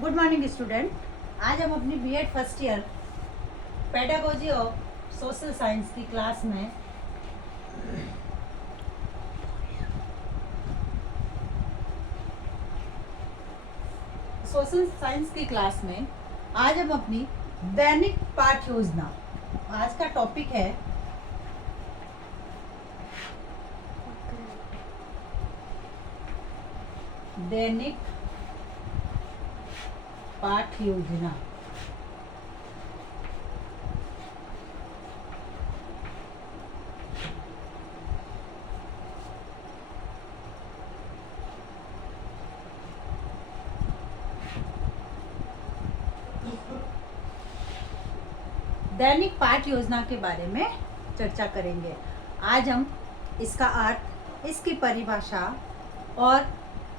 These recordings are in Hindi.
Good morning student. आज हम अपनी BEd first year pedagogy of social science की क्लास में आज हम अपनी दैनिक पाठ्य योजना, आज का टॉपिक है दैनिक पाठ्य योजना। दैनिक पाठ्य योजना के बारे में चर्चा करेंगे। आज हम इसका अर्थ, इसकी परिभाषा और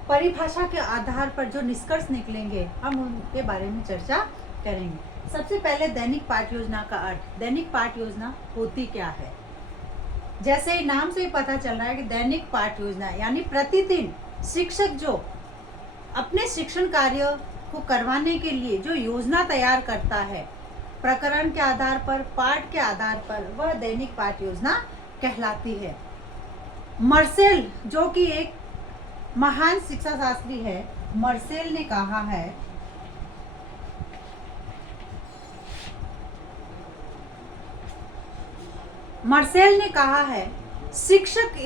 परिभाषा के आधार पर जो निष्कर्ष निकलेंगे हम उनके बारे में चर्चा करेंगे। सबसे पहले दैनिक पाठ्य योजना का अर्थ। दैनिक पाठ्य योजना होती क्या है? जैसे ही नाम से ही पता चल रहा है कि दैनिक पाठ्य योजना यानी प्रतिदिन शिक्षक जो अपने शिक्षण कार्य को करवाने के लिए जो योजना तैयार करता है, प्रकरण के आधार पर, पाठ के आधार पर, वह दैनिक पाठ्य योजना कहलाती है। मर्सेल, जो कि एक महान शिक्षा शास्त्री है, मर्सेल ने कहा है शिक्षक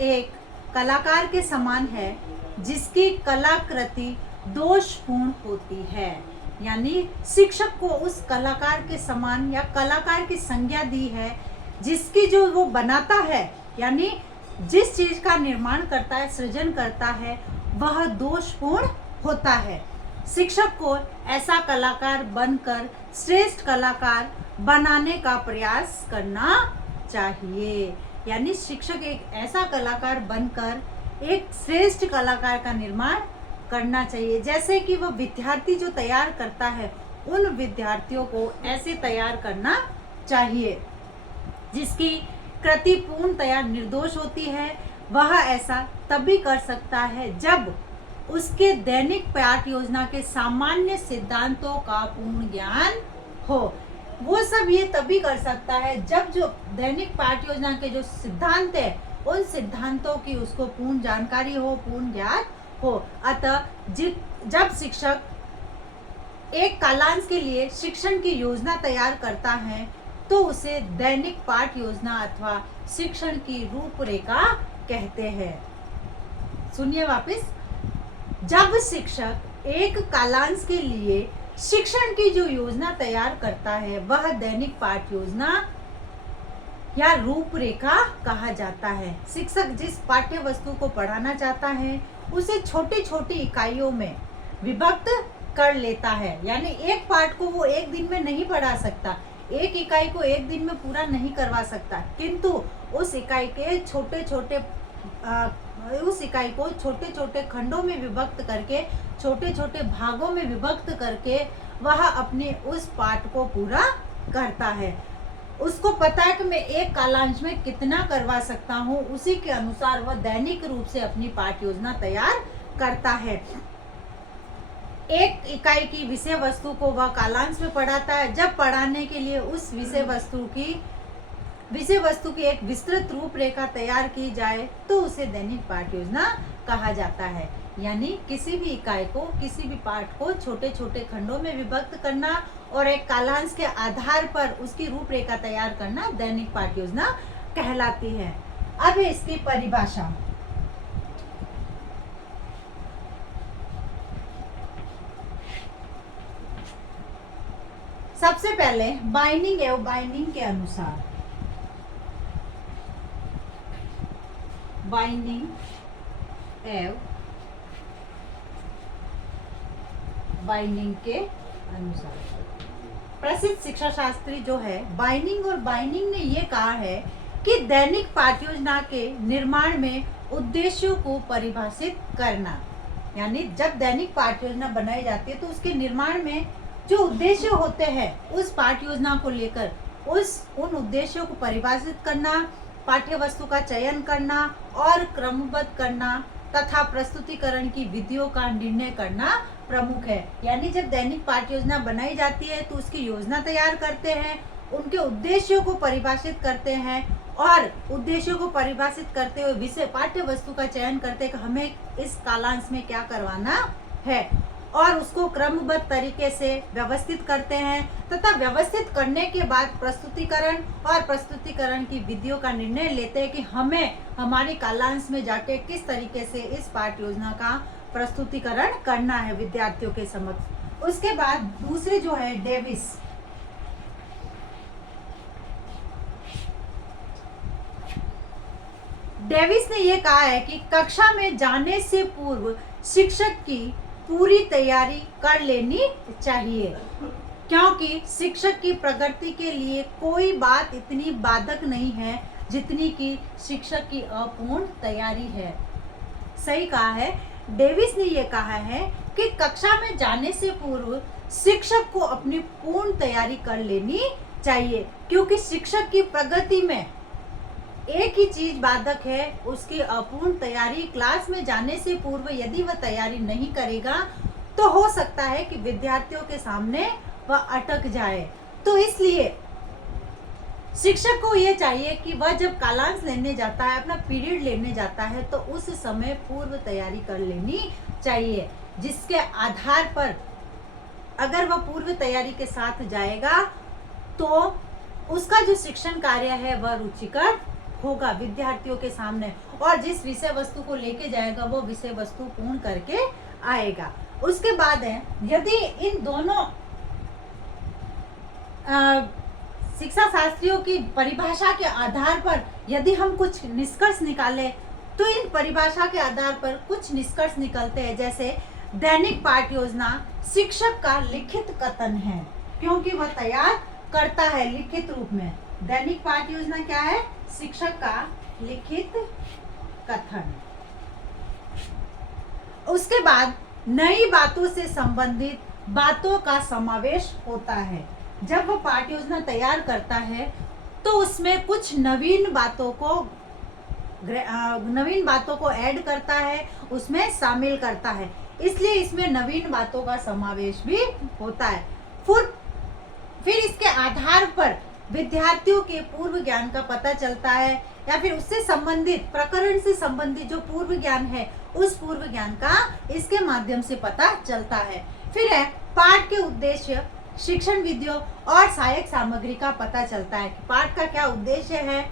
एक कलाकार के समान है जिसकी कलाकृति दोषपूर्ण होती है। यानी शिक्षक को उस कलाकार के समान या कलाकार की संज्ञा दी है जिसकी जो वो बनाता है, यानी जिस चीज का निर्माण करता है, सृजन करता है, वह दोषपूर्ण होता है। शिक्षक को ऐसा कलाकार बनकर श्रेष्ठ कलाकार बनाने का प्रयास करना चाहिए। यानी शिक्षक एक ऐसा कलाकार बनकर एक श्रेष्ठ कलाकार का निर्माण करना चाहिए। जैसे कि वह विद्यार्थी जो तैयार करता है, उन विद्यार्थियों को ऐसे तैयार करना चाहिए जिसकी कृति पूर्णतया निर्दोष होती है। वह ऐसा तभी कर सकता है जब उसके दैनिक पाठ्य योजना के सामान्य सिद्धांतों का पूर्ण ज्ञान हो। वो सब ये तभी कर सकता है जब जो दैनिक पाठ्य योजना के जो सिद्धांत है, उन सिद्धांतों की उसको पूर्ण जानकारी हो, पूर्ण ज्ञान हो। अतः जब शिक्षक एक कालांश के लिए शिक्षण की योजना तैयार करता है तो उसे दैनिक पाठ्य योजना अथवा शिक्षण की रूपरेखा कहते हैं। सुनिए वापस, जब शिक्षक एक कालांश के लिए शिक्षण की जो योजना तैयार करता है, वह दैनिक पाठ्य योजना या रूपरेखा कहा जाता है। शिक्षक जिस पाठ्य वस्तु को पढ़ाना चाहता है उसे छोटी छोटी इकाइयों में विभक्त कर लेता है। यानी एक पाठ को वो एक दिन में नहीं पढ़ा सकता, एक इकाई को एक दिन में पूरा नहीं करवा सकता, किंतु उस इकाई को छोटे छोटे खंडों में विभक्त करके, छोटे छोटे भागों में विभक्त करके वह अपने उस पाठ को पूरा करता है। उसको पता है कि मैं एक कालांश में कितना करवा सकता हूँ, उसी के अनुसार वह दैनिक रूप से अपनी पाठ्य योजना तैयार करता है। एक इकाई की विषय वस्तु को वह कालांश में पढ़ाता है। जब पढ़ाने के लिए उस विषय वस्तु की एक विस्तृत रूपरेखा तैयार की जाए तो उसे दैनिक पाठ्य योजना कहा जाता है। यानी किसी भी इकाई को, किसी भी पाठ को छोटे छोटे खंडों में विभक्त करना और एक कालांश के आधार पर उसकी रूपरेखा तैयार करना दैनिक पाठ्य योजना कहलाती है। अब इसकी परिभाषा। सबसे पहले बाइंडिंग एवं बाइंडिंग के अनुसार, बाइंडिंग एवं बाइंडिंग के अनुसार प्रसिद्ध शिक्षा शास्त्री जो है बाइंडिंग ने ये कहा है कि दैनिक पाठ्य योजना के निर्माण में उद्देश्यों को परिभाषित करना। यानी जब दैनिक पाठ्य योजना बनाई जाती है तो उसके निर्माण में जो उद्देश्य होते हैं, उस पाठ्य योजना को लेकर उन उद्देश्यों को परिभाषित करना, पाठ्य वस्तु का चयन करना और क्रमबद्ध करना तथा प्रस्तुतिकरण की विधियों का निर्णय करना प्रमुख है। यानी जब दैनिक पाठ्य योजना बनाई जाती है तो उसकी योजना तैयार करते हैं, उनके उद्देश्यों को परिभाषित करते हैं और उद्देश्यों को परिभाषित करते हुए विषय पाठ्य वस्तु का चयन करते हैं कि हमें इस कालांश में क्या करवाना है और उसको क्रमबद्ध तरीके से व्यवस्थित करते हैं तथा व्यवस्थित करने के बाद प्रस्तुतिकरण और प्रस्तुतिकरण की विधियों का निर्णय लेते हैं कि हमें हमारी कालांश में जाके किस तरीके से इस पाठ्य योजना का प्रस्तुतिकरण करना है विद्यार्थियों के समक्ष। उसके बाद दूसरे जो है डेविस ने यह कहा है कि कक्षा में जाने से पूर्व शिक्षक की पूरी तैयारी कर लेनी चाहिए, क्योंकि शिक्षक की प्रगति के लिए कोई बात इतनी बाधक नहीं है जितनी कि शिक्षक की अपूर्ण तैयारी है। सही कहा है। डेविस ने यह कहा है कि कक्षा में जाने से पूर्व शिक्षक को अपनी पूर्ण तैयारी कर लेनी चाहिए, क्योंकि शिक्षक की प्रगति में एक ही चीज बाधक है, उसकी अपूर्ण तैयारी। क्लास में जाने से पूर्व यदि वह तैयारी नहीं करेगा तो हो सकता है कि विद्यार्थियों के सामने वह अटक जाए। तो इसलिए शिक्षक को यह चाहिए कि वह जब कालांश लेने जाता है, अपना पीरियड लेने जाता है, तो उस समय पूर्व तैयारी कर लेनी चाहिए, जिसके आधार पर अगर वह पूर्व तैयारी के साथ जाएगा तो उसका जो शिक्षण कार्य है वह रुचिकर होगा विद्यार्थियों के सामने, और जिस विषय वस्तु को लेके जाएगा वो विषय वस्तु पूर्ण करके आएगा। उसके बाद है, यदि इन दोनों शिक्षा शास्त्रियों की परिभाषा के आधार पर यदि हम कुछ निष्कर्ष निकाले तो इन परिभाषा के आधार पर कुछ निष्कर्ष निकलते हैं। जैसे दैनिक पाठ्य योजना शिक्षक का लिखित कथन है, क्योंकि वह तैयार करता है लिखित रूप में। दैनिक पाठ्य योजना क्या है? शिक्षक का लिखित कथन। उसके बाद नई बातों से संबंधित बातों का समावेश होता है। जब वो पाठ्य योजना तैयार करता है तो उसमें कुछ नवीन बातों को ऐड करता है, उसमें शामिल करता है, इसलिए इसमें नवीन बातों का समावेश भी होता है। फिर इसके आधार पर विद्यार्थियों के पूर्व ज्ञान का पता चलता है, या फिर उससे संबंधित प्रकरण से संबंधित जो पूर्व ज्ञान है उस पूर्व ज्ञान का इसके माध्यम से पता चलता है। फिर है पाठ के उद्देश्य, शिक्षण विधियों और सहायक सामग्री का पता चलता है कि पाठ का क्या उद्देश्य है,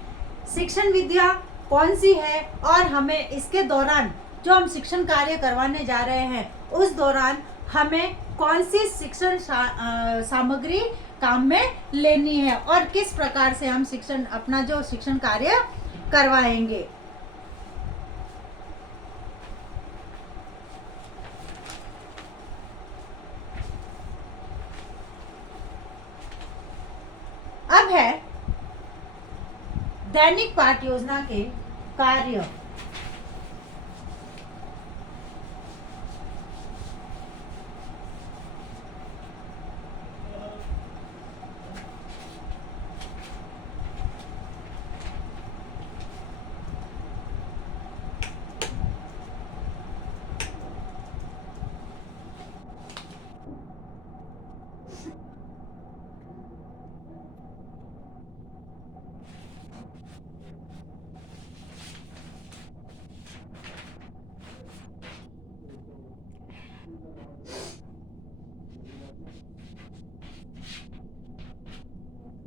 शिक्षण विधियां कौन सी है, और हमें इसके दौरान जो हम शिक्षण कार्य करवाने जा रहे हैं उस दौरान हमें कौन सी शिक्षण सामग्री काम में लेनी है और किस प्रकार से हम अपना जो शिक्षण कार्य करवाएंगे। अब है दैनिक पाठ्य योजना के कार्य।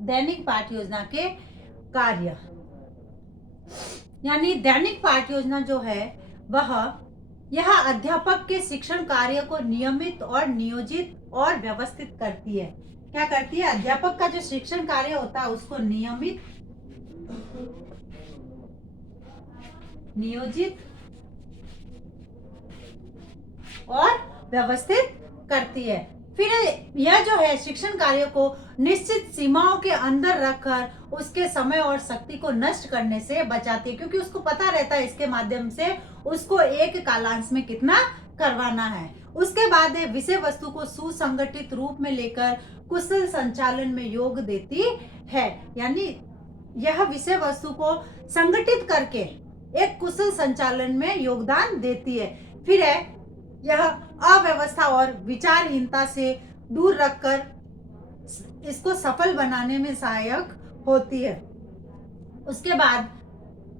दैनिक पाठ्य योजना के कार्य, यानी दैनिक पाठ्य योजना जो है वह यह अध्यापक के शिक्षण कार्य को नियमित और नियोजित और व्यवस्थित करती है। क्या करती है? अध्यापक का जो शिक्षण कार्य होता है उसको नियोजित और व्यवस्थित करती है। फिर यह जो है शिक्षण कार्य को निश्चित सीमाओं के अंदर रखकर उसके समय और शक्ति को नष्ट करने से बचाती है, क्योंकि उसको पता रहता है इसके माध्यम से उसको एक कालांश में कितना करवाना है। उसके बाद विषय वस्तु को सुसंगठित रूप में लेकर कुशल संचालन में योग देती है, यानी यह विषय वस्तु को संगठित करके एक कुशल संचालन में योगदान देती है। फिर है यह अव्यवस्था और विचारहीनता से दूर रखकर इसको सफल बनाने में सहायक होती है। उसके बाद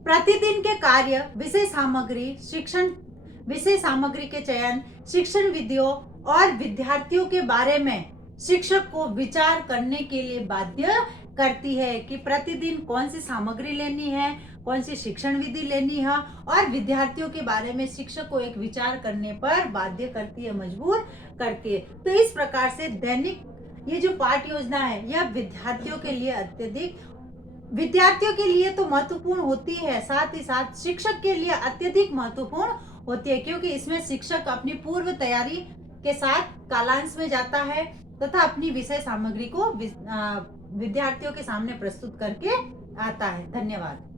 प्रतिदिन के कार्य, विषय सामग्री के चयन, शिक्षण विधियों और विद्यार्थियों के बारे में शिक्षक को विचार करने के लिए बाध्य करती है कि प्रतिदिन कौन सी सामग्री लेनी है, कौन सी शिक्षण विधि लेनी है, और विद्यार्थियों के बारे में शिक्षक को एक विचार करने पर बाध्य करती है, मजबूर करती है। तो इस प्रकार से दैनिक ये जो पाठ योजना है यह विद्यार्थियों के लिए तो महत्वपूर्ण होती है, साथ ही साथ शिक्षक के लिए अत्यधिक महत्वपूर्ण होती है, क्योंकि इसमें शिक्षक अपनी पूर्व तैयारी के साथ कालांश में जाता है तथा अपनी विषय सामग्री को विद्यार्थियों के सामने प्रस्तुत करके आता है। धन्यवाद।